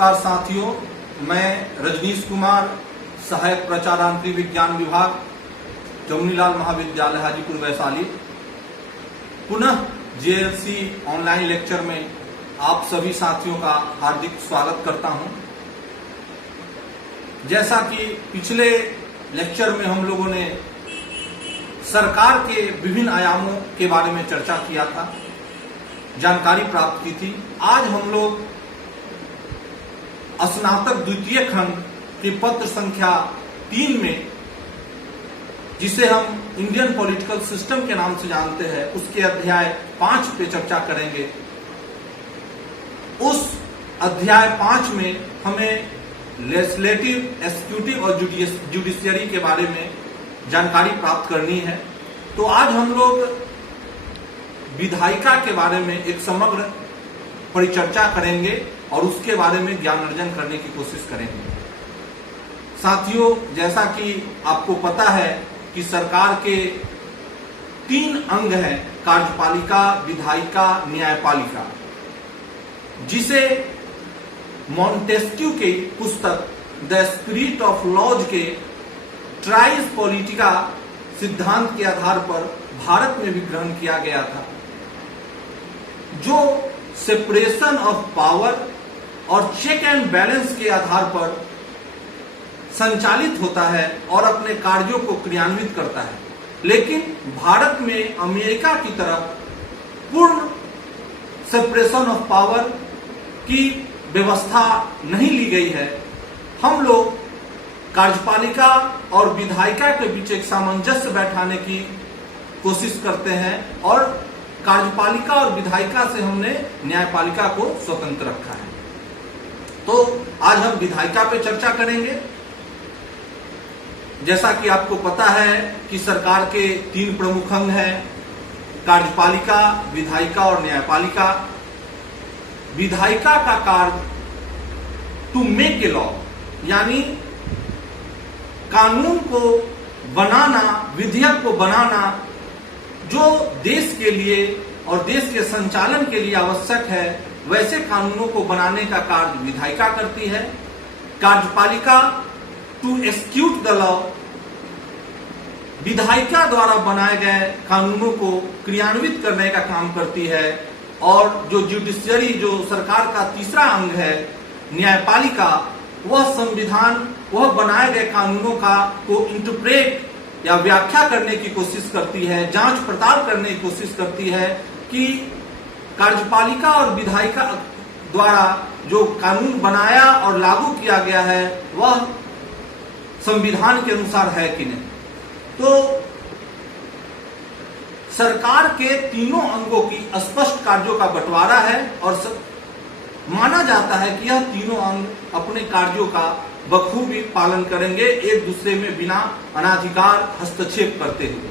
नमस्कार साथियों, मैं रजनीश कुमार, सहायक प्रचारांतरिक विज्ञान विभाग, जमुनीलाल महाविद्यालय हाजीपुर वैशाली, पुनः जेएलसी ऑनलाइन लेक्चर में आप सभी साथियों का हार्दिक स्वागत करता हूं। जैसा कि पिछले लेक्चर में हम लोगों ने सरकार के विभिन्न आयामों के बारे में चर्चा किया था, जानकारी प्राप्त की थी। आज हम लोग स्नातक द्वितीय खंड के पत्र संख्या 3 में, जिसे हम इंडियन पॉलिटिकल सिस्टम के नाम से जानते हैं, उसके अध्याय 5 पे चर्चा करेंगे। उस अध्याय 5 में हमें लेजिस्लेटिव, एग्जीक्यूटिव और जुडिशियरी के बारे में जानकारी प्राप्त करनी है। तो आज हम लोग विधायिका के बारे में एक समग्र परिचर्चा करेंगे और उसके बारे में ज्ञान अर्जन करने की कोशिश करेंगे। साथियों, जैसा कि आपको पता है कि सरकार के 3 अंग हैं, कार्यपालिका, विधायिका, न्यायपालिका, जिसे मॉन्टेस्क्यू की पुस्तक द स्पिरिट ऑफ लॉज के ट्राइस पॉलिटिका सिद्धांत के आधार पर भारत में भी ग्रहण किया गया था, जो सेपरेशन ऑफ पावर और चेक एंड बैलेंस के आधार पर संचालित होता है और अपने कार्यों को क्रियान्वित करता है। लेकिन भारत में अमेरिका की तरफ पूर्ण सेपरेशन ऑफ पावर की व्यवस्था नहीं ली गई है। हम लोग कार्यपालिका और विधायिका के बीच एक सामंजस्य बैठाने की कोशिश करते हैं और कार्यपालिका और विधायिका से हमने न्यायपालिका को स्वतंत्र रखा है। तो आज हम विधायिका पे चर्चा करेंगे। जैसा कि आपको पता है कि सरकार के 3 प्रमुख अंग हैं, कार्यपालिका, विधायिका और न्यायपालिका। विधायिका का कार्य टू मेक ए लॉ, यानी कानून को बनाना, विधेयक को बनाना, जो देश के लिए और देश के संचालन के लिए आवश्यक है, वैसे कानूनों को बनाने का कार्य विधायिका करती है। कार्यपालिका टू एक्जीक्यूट द लॉ, विधायिका द्वारा बनाए गए कानूनों को क्रियान्वित करने का काम करती है। और जो जुडिशियरी, जो सरकार का तीसरा अंग है, न्यायपालिका, वह संविधान, वह बनाए गए कानूनों को इंटरप्रेट या व्याख्या करने की कोशिश करती है, जांच पड़ताल करने की कोशिश करती है कि कार्यपालिका और विधायिका द्वारा जो कानून बनाया और लागू किया गया है वह संविधान के अनुसार है कि नहीं। तो सरकार के तीनों अंगों की स्पष्ट कार्यों का बंटवारा है और माना जाता है कि यह तीनों अंग अपने कार्यों का बखूबी पालन करेंगे, एक दूसरे में बिना अनाधिकार हस्तक्षेप करते हुए।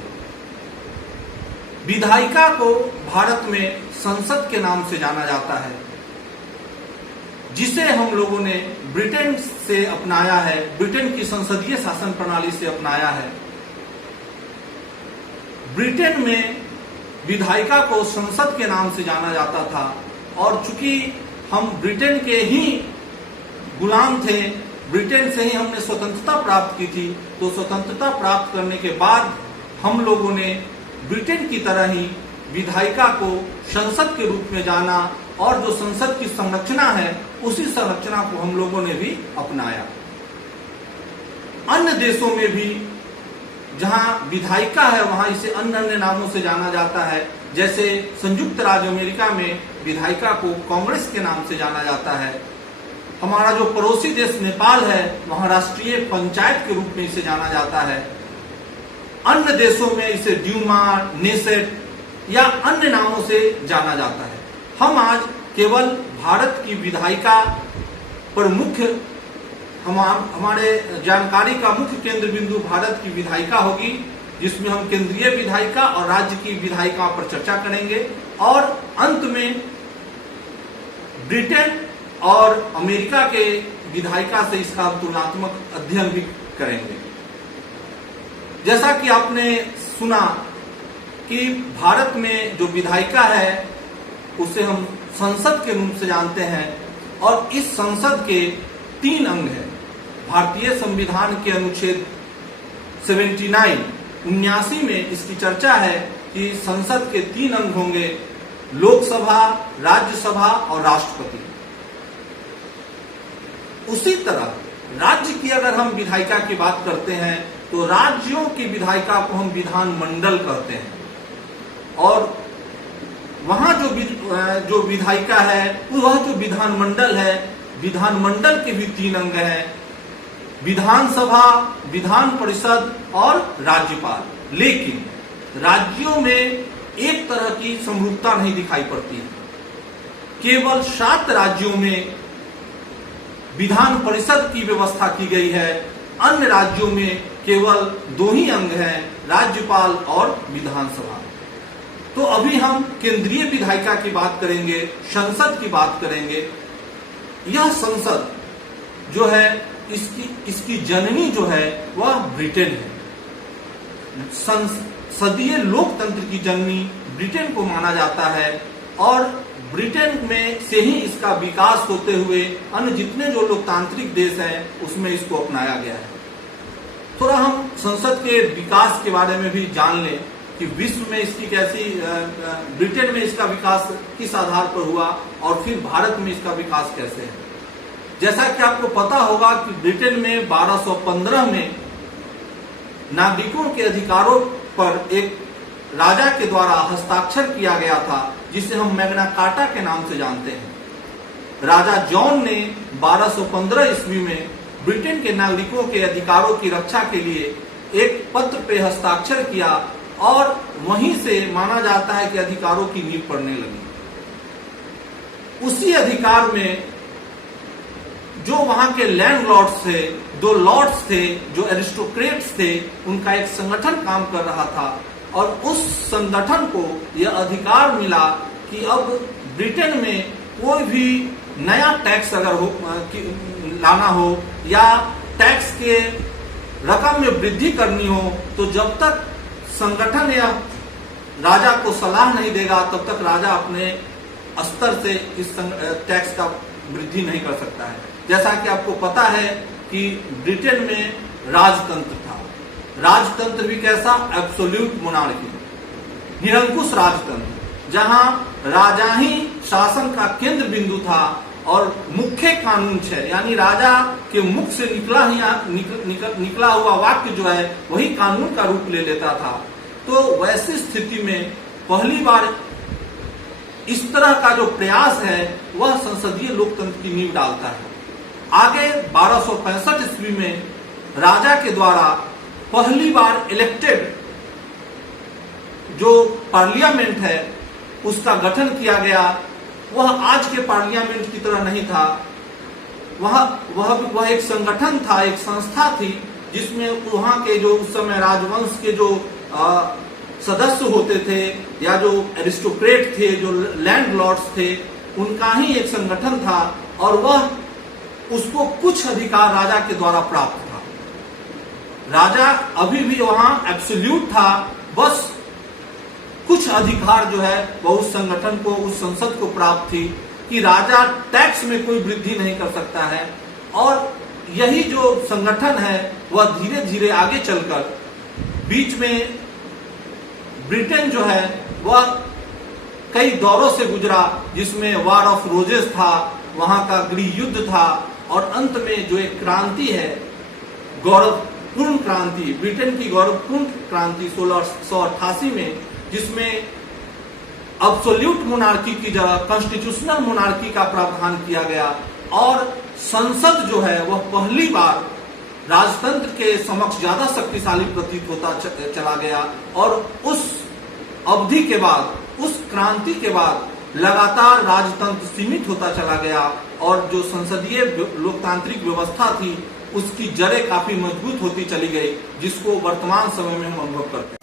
विधायिका को भारत में संसद के नाम से जाना जाता है, जिसे हम लोगों ने ब्रिटेन से अपनाया है, ब्रिटेन की संसदीय शासन प्रणाली से अपनाया है। ब्रिटेन में विधायिका को संसद के नाम से जाना जाता था और चूंकि हम ब्रिटेन के ही गुलाम थे, ब्रिटेन से ही हमने स्वतंत्रता प्राप्त की थी, तो स्वतंत्रता प्राप्त करने के बाद हम लोगों ने ब्रिटेन की तरह ही विधायिका को संसद के रूप में जाना और जो संसद की संरचना है उसी संरचना को हम लोगों ने भी अपनाया। अन्य देशों में भी जहां विधायिका है वहां इसे अन्य अन्य नामों से जाना जाता है। जैसे संयुक्त राज्य अमेरिका में विधायिका को कांग्रेस के नाम से जाना जाता है। हमारा जो पड़ोसी देश नेपाल है वहां राष्ट्रीय पंचायत के रूप में इसे जाना जाता है। अन्य देशों में इसे ड्यूमा, नेसेट या अन्य नामों से जाना जाता है। हम आज केवल भारत की विधायिका पर मुख्य, हमारे जानकारी का मुख्य केंद्र बिंदु भारत की विधायिका होगी, जिसमें हम केंद्रीय विधायिका और राज्य की विधायिका पर चर्चा करेंगे और अंत में ब्रिटेन और अमेरिका के विधायिका से इसका तुलनात्मक अध्ययन भी करेंगे। जैसा कि आपने सुना कि भारत में जो विधायिका है उसे हम संसद के रूप से जानते हैं, और इस संसद के 3 अंग हैं। भारतीय संविधान के अनुच्छेद 79 में इसकी चर्चा है कि संसद के 3 अंग होंगे, लोकसभा, राज्यसभा और राष्ट्रपति। उसी तरह राज्य की अगर हम विधायिका की बात करते हैं तो राज्यों की विधायिका को हम विधानमंडल कहते हैं, और वहां जो विधायिका है वह जो विधानमंडल है, विधानमंडल के भी 3 अंग हैं, विधानसभा, विधान परिषद और राज्यपाल। लेकिन राज्यों में एक तरह की समरूपता नहीं दिखाई पड़ती है। केवल 7 राज्यों में विधान परिषद की व्यवस्था की गई है, अन्य राज्यों में केवल 2 ही अंग हैं, राज्यपाल और विधानसभा। तो अभी हम केंद्रीय विधायिका की बात करेंगे, संसद की बात करेंगे। यह संसद जो है इसकी जननी जो है वह ब्रिटेन है। संसदीय लोकतंत्र की जननी ब्रिटेन को माना जाता है, और ब्रिटेन में से ही इसका विकास होते हुए अन्य जितने जो लोकतांत्रिक देश हैं उसमें इसको अपनाया गया है। थोड़ा हम संसद के विकास के बारे में भी जान लें कि विश्व में इसकी कैसी, ब्रिटेन में इसका विकास किस आधार पर हुआ और फिर भारत में इसका विकास कैसे है। जैसा कि आपको पता होगा कि ब्रिटेन में 1215 में नागरिकों के अधिकारों पर एक राजा के द्वारा हस्ताक्षर किया गया था, जिसे हम मैग्ना कार्टा के नाम से जानते हैं। राजा जॉन ने 1215 ईस्वी में ब्रिटेन के नागरिकों के अधिकारों की रक्षा के लिए एक पत्र पे हस्ताक्षर किया, और वहीं से माना जाता है कि अधिकारों की नींव पड़ने लगी। उसी अधिकार में जो वहां के लैंडलॉर्ड्स थे, 2 लॉर्ड्स थे, जो एरिस्टोक्रेट्स थे, उनका एक संगठन काम कर रहा था, और उस संगठन को यह अधिकार मिला कि अब ब्रिटेन में कोई भी नया टैक्स अगर लाना हो या टैक्स के रकम में वृद्धि करनी हो, तो जब तक संगठन या राजा को सलाह नहीं देगा तब तक राजा अपने स्तर से इस टैक्स का वृद्धि नहीं कर सकता है। जैसा कि आपको पता है कि ब्रिटेन में राजतंत्र था। राजतंत्र भी कैसा? एब्सोल्यूट मोनार्की, निरंकुश राजतंत्र, जहां राजा ही शासन का केंद्र बिंदु था और मुख्य कानून है, यानी राजा के मुख से निकला हुआ वाक्य जो है वही कानून का रूप ले लेता था। तो वैसी स्थिति में पहली बार इस तरह का जो प्रयास है वह संसदीय लोकतंत्र की नींव डालता है। आगे 1265 ईस्वी में राजा के द्वारा पहली बार इलेक्टेड जो पार्लियामेंट है उसका गठन किया गया। वह आज के पार्लियामेंट की तरह नहीं था, वह एक संगठन था, एक संस्था थी, जिसमें वहां के जो उस समय राजवंश के जो सदस्य होते थे या जो एरिस्टोक्रेट थे, जो लैंडलॉर्ड्स थे, उनका ही एक संगठन था, और वह उसको कुछ अधिकार राजा के द्वारा प्राप्त था। राजा अभी भी वहां एब्सोल्यूट था, बस कुछ अधिकार जो है वह उस संगठन को, उस संसद को प्राप्त थी कि राजा टैक्स में कोई वृद्धि नहीं कर सकता है। और यही जो संगठन है वह धीरे धीरे आगे चलकर बीच में ब्रिटेन जो है वह कई दौरों से गुजरा, जिसमें वॉर ऑफ रोजेस था, वहां का गृह युद्ध था, और अंत में जो एक क्रांति है, गौरवपूर्ण क्रांति, ब्रिटेन की गौरवपूर्ण क्रांति 1688 में, जिसमें एब्सोल्यूट मोनार्की की जगह कॉन्स्टिट्यूशनल मोनार्की का प्रावधान किया गया, और संसद जो है वह पहली बार राजतंत्र के समक्ष ज्यादा शक्तिशाली प्रतीत होता चला गया। और उस अवधि के बाद, उस क्रांति के बाद लगातार राजतंत्र सीमित होता चला गया, और जो संसदीय लोकतांत्रिक व्यवस्था थी उसकी जड़ें काफी मजबूत होती चली गई, जिसको वर्तमान समय में हम अनुभव करते हैं।